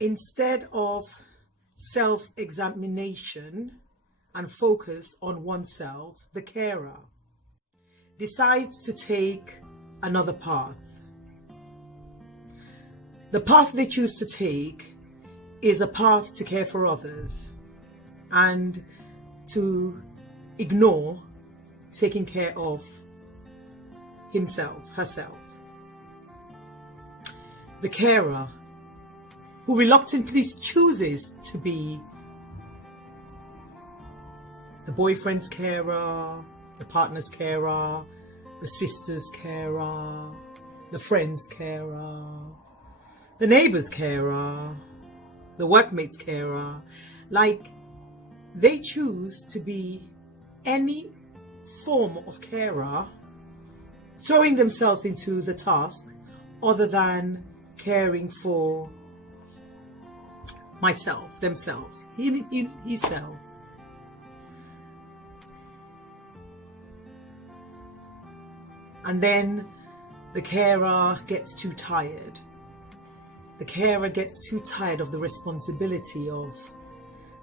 Instead of self-examination and focus on oneself, the carer decides to take another path. The path they choose to take is a path to care for others and to ignore taking care of himself, herself. The carer, who reluctantly chooses to be the boyfriend's carer, the partner's carer, the sister's carer, the friend's carer, the neighbor's carer, the workmate's carer. Like, they choose to be any form of carer, throwing themselves into the task other than caring for themselves, himself. And then the carer gets too tired. The carer gets too tired of the responsibility of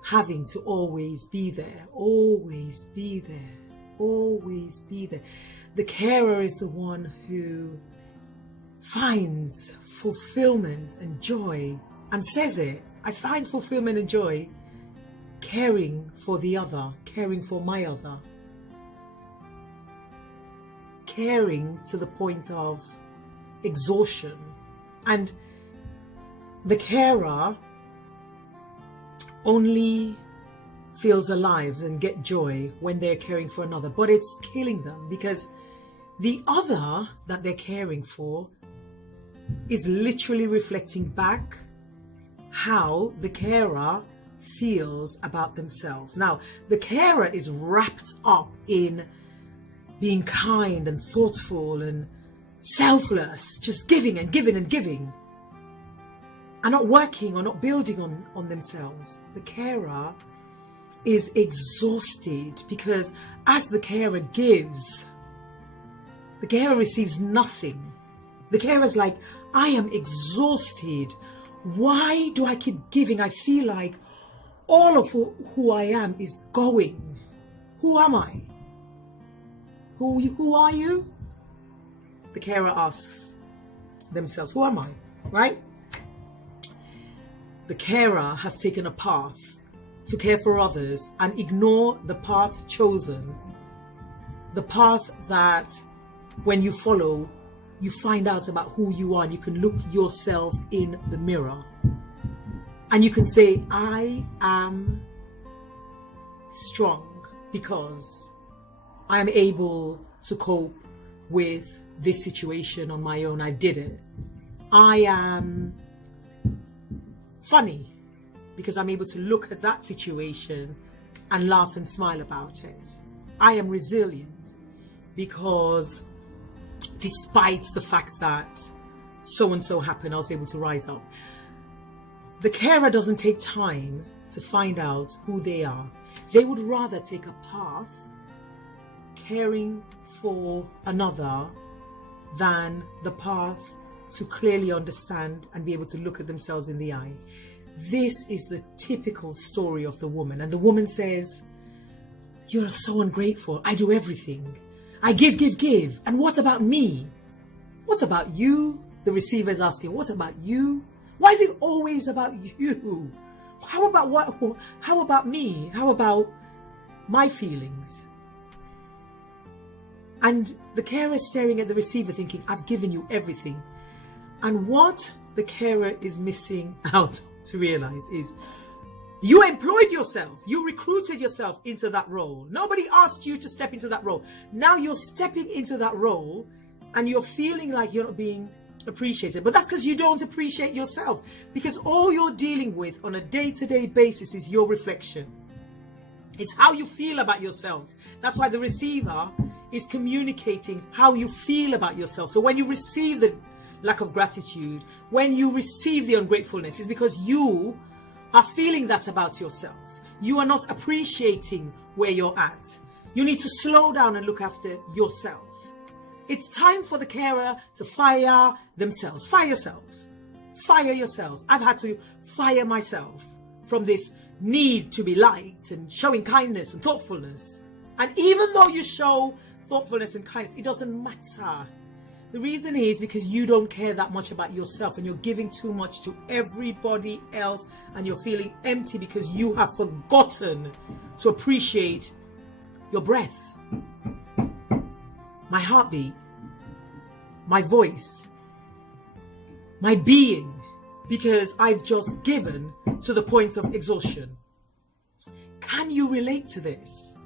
having to always be there, always be there, always be there. The carer is the one who finds fulfillment and joy and says it. I find fulfillment and joy caring for the other, caring for my other. Caring to the point of exhaustion. And the carer only feels alive and get joy when they're caring for another, but it's killing them because the other that they're caring for is literally reflecting back how the carer feels about themselves. Now, the carer is wrapped up in being kind and thoughtful and selfless, just giving and giving and giving, and not working or not building on themselves. The carer is exhausted because as the carer gives, the carer receives nothing. The carer is like, I am exhausted. Why do I keep giving? I feel like all of who I am is going. Who am I? Who are you? The carer asks themselves, who am I? Right? The carer has taken a path to care for others and ignore the path chosen. The path that when you follow, you find out about who you are and you can look yourself in the mirror. And you can say, I am strong because I am able to cope with this situation on my own. I did it. I am funny because I'm able to look at that situation and laugh and smile about it. I am resilient because despite the fact that so and so happened, I was able to rise up. The carer doesn't take time to find out who they are. They would rather take a path caring for another than the path to clearly understand and be able to look at themselves in the eye. This is the typical story of the woman. And the woman says, you're so ungrateful. I do everything. I give. And what about me? What about you? The receiver is asking, what about you? Why is it always about you? How about what? How about me? How about my feelings? And the carer is staring at the receiver thinking, I've given you everything. And what the carer is missing out to realize is you employed yourself. You recruited yourself into that role. Nobody asked you to step into that role. Now you're stepping into that role and you're feeling like you're not being appreciated. But that's because you don't appreciate yourself, because all you're dealing with on a day-to-day basis is your reflection. It's how you feel about yourself. That's why the receiver is communicating how you feel about yourself. So when you receive the lack of gratitude, when you receive the ungratefulness, it's because you are feeling that about yourself. You are not appreciating where you're at. You need to slow down and look after yourself. It's time for the carer to fire themselves. Fire yourselves. Fire yourselves. I've had to fire myself from this need to be liked and showing kindness and thoughtfulness. And even though you show thoughtfulness and kindness, it doesn't matter. The reason is because you don't care that much about yourself and you're giving too much to everybody else, and you're feeling empty because you have forgotten to appreciate your breath, my heartbeat, my voice, my being, because I've just given to the point of exhaustion. Can you relate to this?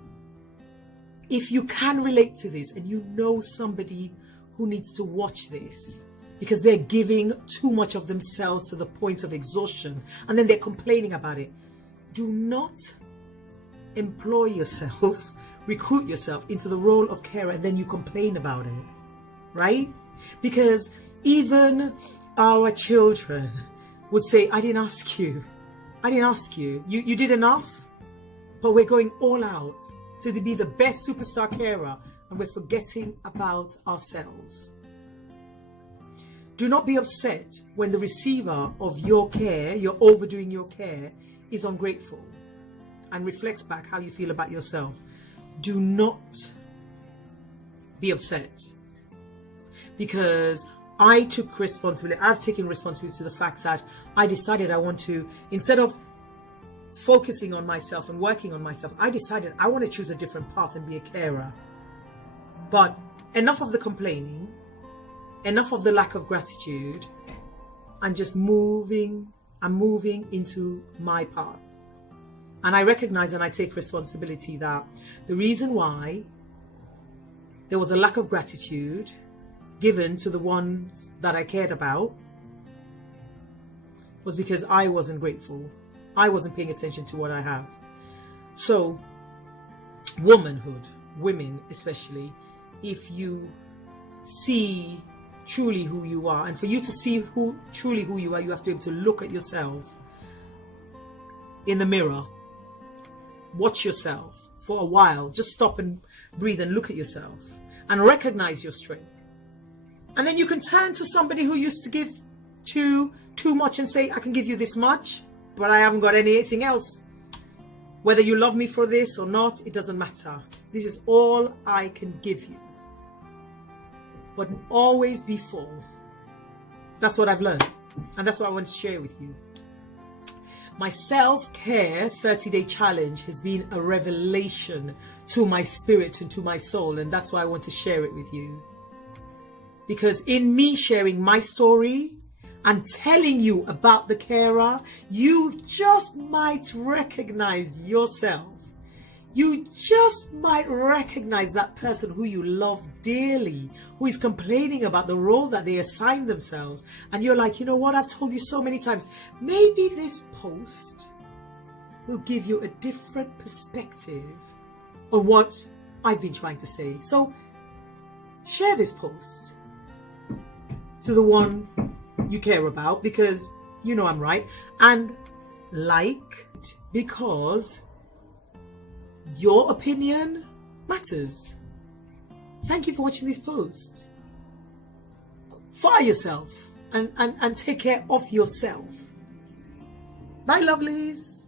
If you can relate to this and you know somebody who needs to watch this because they're giving too much of themselves to the point of exhaustion and then they're complaining about it, do not employ yourself, recruit yourself into the role of carer and then you complain about it, right? Because even our children would say, I didn't ask you. I didn't ask you. You did enough. But we're going all out to be the best superstar carer and we're forgetting about ourselves. Do not be upset when the receiver of your care, you're overdoing your care, is ungrateful and reflects back how you feel about yourself. Do not be upset, because I took responsibility. I've taken responsibility to the fact that I decided I want to, instead of focusing on myself and working on myself, I decided I want to choose a different path and be a carer. But enough of the complaining, enough of the lack of gratitude, and just moving into my path. And I recognize and I take responsibility that the reason why there was a lack of gratitude given to the ones that I cared about was because I wasn't grateful. I wasn't paying attention to what I have. So, womanhood, women especially, if you see truly who you are, and for you to see truly who you are, you have to be able to look at yourself in the mirror. Watch yourself for a while. Just stop and breathe and look at yourself and recognize your strength. And then you can turn to somebody who used to give too much and say, I can give you this much, but I haven't got anything else. Whether you love me for this or not, it doesn't matter. This is all I can give you. But always be full. That's what I've learned. And that's what I want to share with you. My self-care 30-day challenge has been a revelation to my spirit and to my soul. And that's why I want to share it with you. Because in me sharing my story and telling you about the carer, you just might recognize yourself. You just might recognize that person who you love dearly, who is complaining about the role that they assigned themselves. And you're like, you know what? I've told you so many times, maybe this post will give you a different perspective on what I've been trying to say. So share this post to the one you care about, because you know I'm right, and like it, because your opinion matters. Thank you for watching this post. Fire yourself and take care of yourself. Bye, lovelies.